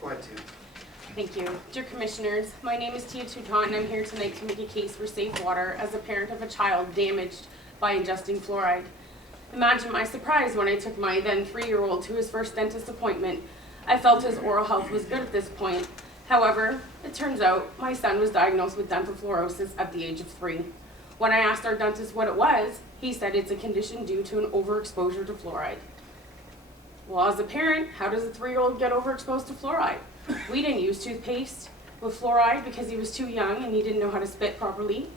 Go ahead, Tia. Thank you. Dear Commissioners, my name is Tia Touton and I'm here tonight to make a case for safe water as a parent of a child damaged by ingesting fluoride. Imagine my surprise when I took my then 3-year-old to his first dentist appointment. I felt his oral health was good at this point. However, it turns out my son was diagnosed with dental fluorosis at the age of 3. When I asked our dentist what it was, he said it's a condition due to an overexposure to fluoride. Well, as a parent, how does a 3-year-old get overexposed to fluoride? We didn't use toothpaste with fluoride because he was too young and he didn't know how to spit properly.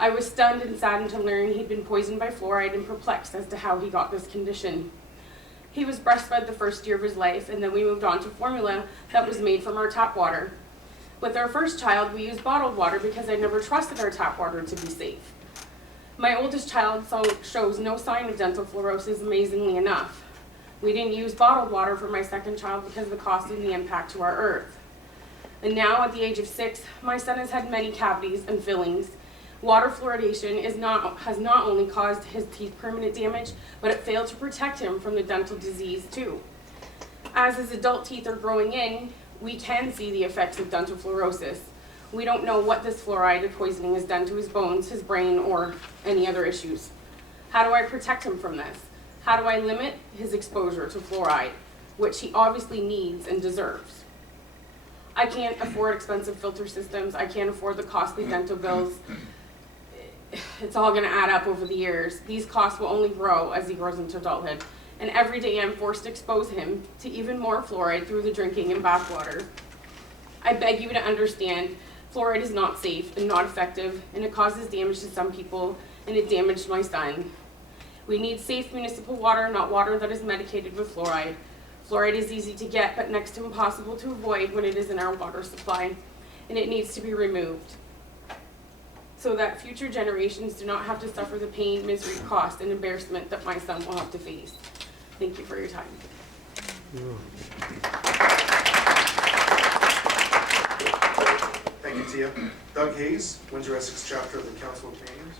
I was stunned and saddened to learn he'd been poisoned by fluoride and perplexed as to how he got this condition. He was breastfed the first year of his life, and then we moved on to formula that was made from our tap water. With our first child, we used bottled water because I never trusted our tap water to be safe. My oldest child shows no sign of dental fluorosis, amazingly enough. We didn't use bottled water for my second child because of the cost and the impact to our earth. And now, at the age of 6, my son has had many cavities and fillings. Water fluoridation has not only caused his teeth permanent damage, but it failed to protect him from the dental disease too. As his adult teeth are growing in, we can see the effects of dental fluorosis. We don't know what this fluoride poisoning has done to his bones, his brain, or any other issues. How do I protect him from this? How do I limit his exposure to fluoride, which he obviously needs and deserves? I can't afford expensive filter systems. I can't afford the costly dental bills. It's all going to add up over the years. These costs will only grow as he grows into adulthood. And every day I'm forced to expose him to even more fluoride through the drinking and bath water. I beg you to understand, fluoride is not safe and not effective, and it causes damage to some people, and it damaged my son. We need safe municipal water, not water that is medicated with fluoride. Fluoride is easy to get, but next to impossible to avoid when it is in our water supply, and it needs to be removed, so that future generations do not have to suffer the pain, misery, cost, and embarrassment that my son will have to face. Thank you for your time. Thank you, Tia. Doug Hayes, Windsor Essex chapter of the Council of Canadians.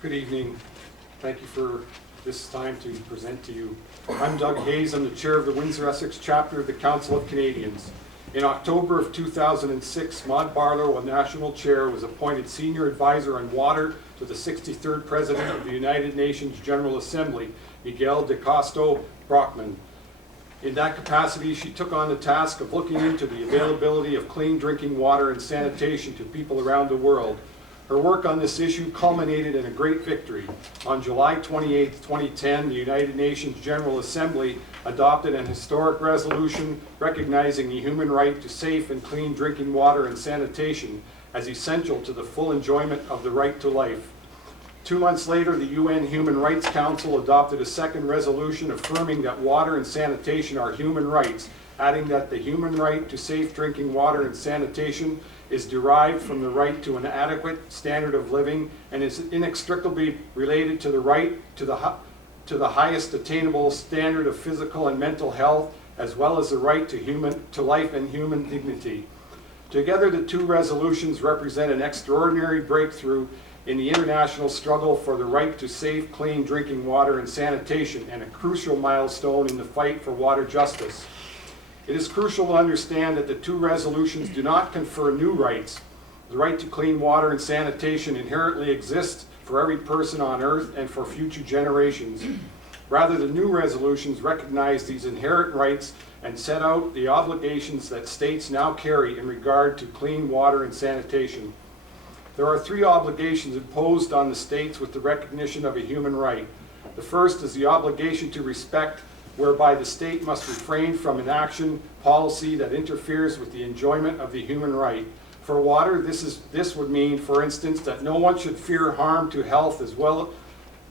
Good evening. Thank you for this time to present to you. I'm Doug Hayes. I'm the chair of the Windsor Essex chapter of the Council of Canadians. In October of 2006, Maud Barlow, a national chair, was appointed senior advisor on water to the 63rd President of the United Nations General Assembly, Miguel de Costo Brockman. In that capacity, she took on the task of looking into the availability of clean drinking water and sanitation to people around the world. Her work on this issue culminated in a great victory. On July 28, 2010, the United Nations General Assembly adopted an historic resolution recognizing the human right to safe and clean drinking water and sanitation as essential to the full enjoyment of the right to life. 2 months later, the UN Human Rights Council adopted a second resolution affirming that water and sanitation are human rights, adding that the human right to safe drinking water and sanitation is derived from the right to an adequate standard of living and is inextricably related to the right to the highest attainable standard of physical and mental health, as well as the right to life and human dignity. Together, the two resolutions represent an extraordinary breakthrough in the international struggle for the right to safe, clean drinking water and sanitation, and a crucial milestone in the fight for water justice. It is crucial to understand that the two resolutions do not confer new rights. The right to clean water and sanitation inherently exists for every person on earth and for future generations. Rather, the new resolutions recognize these inherent rights and set out the obligations that states now carry in regard to clean water and sanitation. There are 3 obligations imposed on the states with the recognition of a human right. The first is the obligation to respect, whereby the state must refrain from an action policy that interferes with the enjoyment of the human right. For water, this would mean, for instance, that no one should fear harm to health as well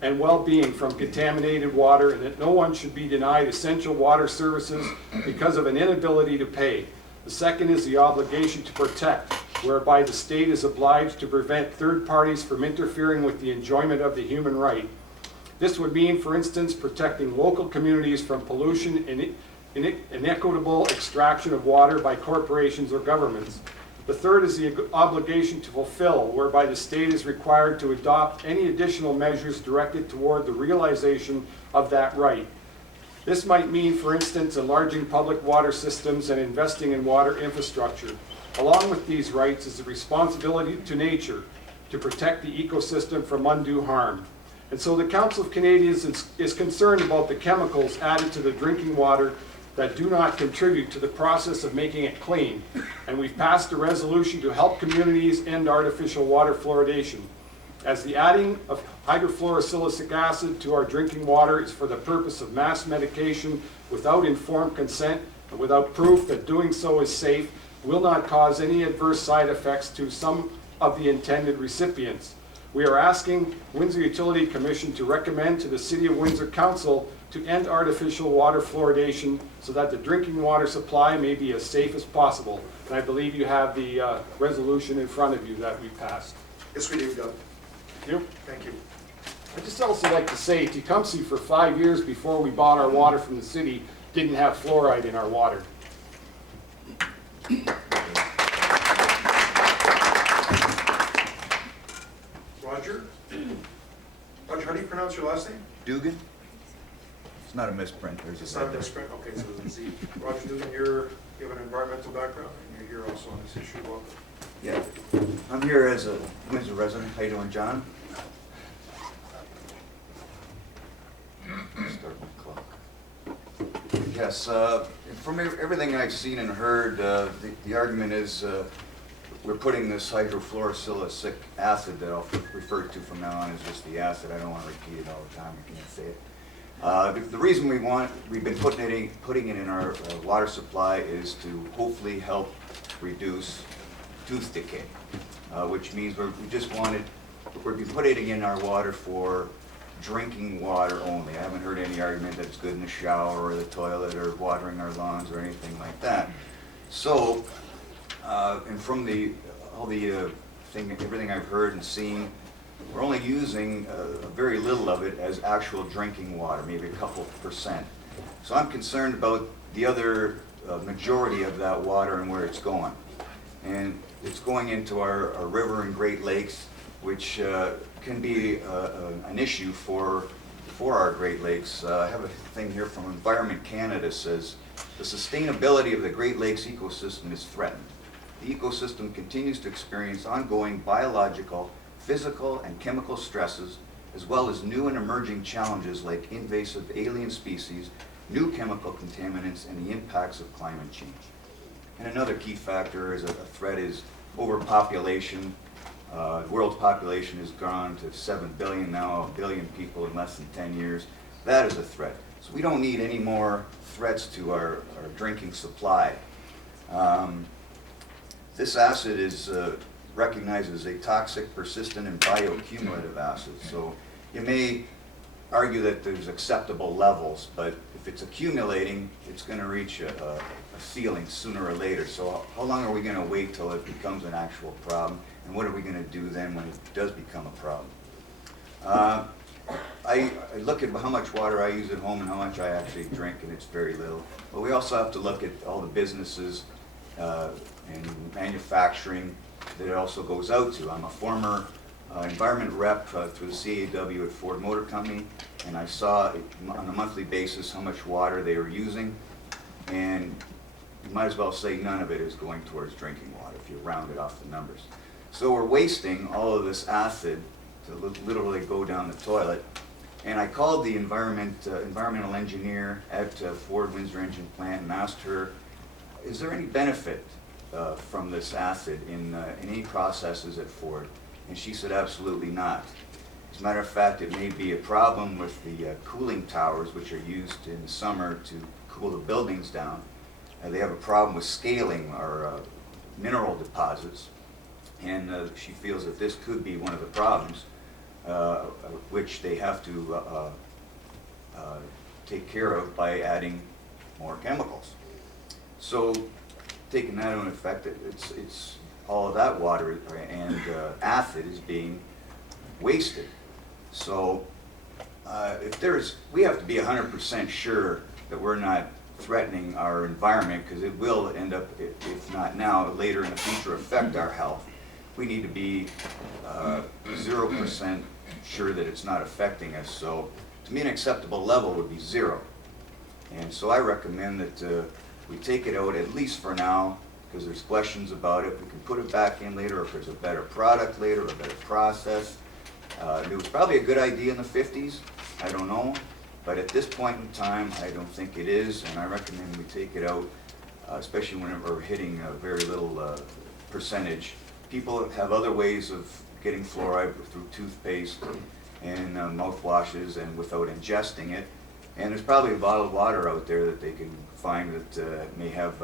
and well-being from contaminated water, and that no one should be denied essential water services because of an inability to pay. The second is the obligation to protect, whereby the state is obliged to prevent third parties from interfering with the enjoyment of the human right. This would mean, for instance, protecting local communities from pollution and inequitable extraction of water by corporations or governments. The third is the obligation to fulfill, whereby the state is required to adopt any additional measures directed toward the realization of that right. This might mean, for instance, enlarging public water systems and investing in water infrastructure. Along with these rights is the responsibility to nature to protect the ecosystem from undue harm. And so the Council of Canadians is concerned about the chemicals added to the drinking water that do not contribute to the process of making it clean. And we've passed a resolution to help communities end artificial water fluoridation. As the adding of hydrofluorosilicic acid to our drinking water is for the purpose of mass medication without informed consent and without proof that doing so is safe, will not cause any adverse side effects to some of the intended recipients. We are asking Windsor Utilities Commission to recommend to the City of Windsor Council to end artificial water fluoridation so that the drinking water supply may be as safe as possible. And I believe you have the resolution in front of you that we passed. Yes, we do, Doug. Thank you. Thank you. I'd just also like to say, Tecumseh for 5 years before we bought our water from the city didn't have fluoride in our water. Roger? Roger, how do you pronounce your last name? Dugan? It's not a misprint, there's a... It's not a misprint? Okay, so it's Z. Roger Dugan, you have an environmental background, and you're here also on this issue. Welcome. Yeah, I'm here as a Windsor resident. How you doing, John? Start my clock. Yes, from everything I've seen and heard, the argument is we're putting this hydrofluorosilicic acid that I'll refer to from now on as just the acid. I don't want to repeat it all the time. I can't say it. The reason we've been putting it in our water supply is to hopefully help reduce tooth decay, which means we're putting it in our water for drinking water only. I haven't heard any argument that it's good in the shower or the toilet or watering our lawns or anything like that. So, and from everything I've heard and seen, we're only using very little of it as actual drinking water, maybe a couple %. So I'm concerned about the other majority of that water and where it's going. And it's going into our river and Great Lakes, which can be an issue for our Great Lakes. I have a thing here from Environment Canada says, the sustainability of the Great Lakes ecosystem is threatened. The ecosystem continues to experience ongoing biological, physical, and chemical stresses, as well as new and emerging challenges like invasive alien species, new chemical contaminants, and the impacts of climate change. And another key factor is a threat is overpopulation. The world's population has gone to 7 billion now, 1 billion people in less than 10 years. That is a threat. So we don't need any more threats to our drinking supply. This acid is recognized as a toxic, persistent, and bioaccumulative acid. So you may argue that there's acceptable levels, but if it's accumulating, it's going to reach a ceiling sooner or later. So how long are we going to wait till it becomes an actual problem? And what are we going to do then when it does become a problem? I look at how much water I use at home and how much I actually drink, and it's very little. But we also have to look at all the businesses and manufacturing that it also goes out to. I'm a former environment rep through the CAW at Ford Motor Company, and I saw on a monthly basis how much water they were using, and you might as well say none of it is going towards drinking water if you round it off the numbers. So we're wasting all of this acid to literally go down the toilet. And I called the environmental engineer at Ford Windsor Engine Plant and asked her, is there any benefit from this acid in any processes at Ford? And she said absolutely not. As a matter of fact, it may be a problem with the cooling towers, which are used in the summer to cool the buildings down. They have a problem with scaling our mineral deposits, and she feels that this could be one of the problems which they have to take care of by adding more chemicals. So taking that into effect, it's all of that water and acid is being wasted. So we have to be 100% sure that we're not threatening our environment, because it will end up, if not now, later in the future, affect our health. We need to be 0% sure that it's not affecting us. So to me, an acceptable level would be 0. And so I recommend that we take it out at least for now, because there's questions about it. We can put it back in later if there's a better product later, a better process. It was probably a good idea in the 50s, I don't know. But at this point in time, I don't think it is, and I recommend we take it out, especially whenever we're hitting a very little percentage. People have other ways of getting fluoride through toothpaste and mouthwashes and without ingesting it. And there's probably a bottle of water out there that they can find that may have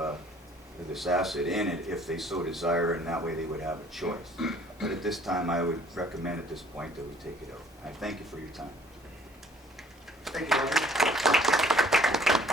this acid in it if they so desire, and that way they would have a choice. But at this time, I would recommend at this point that we take it out. I thank you for your time. Thank you, Roger.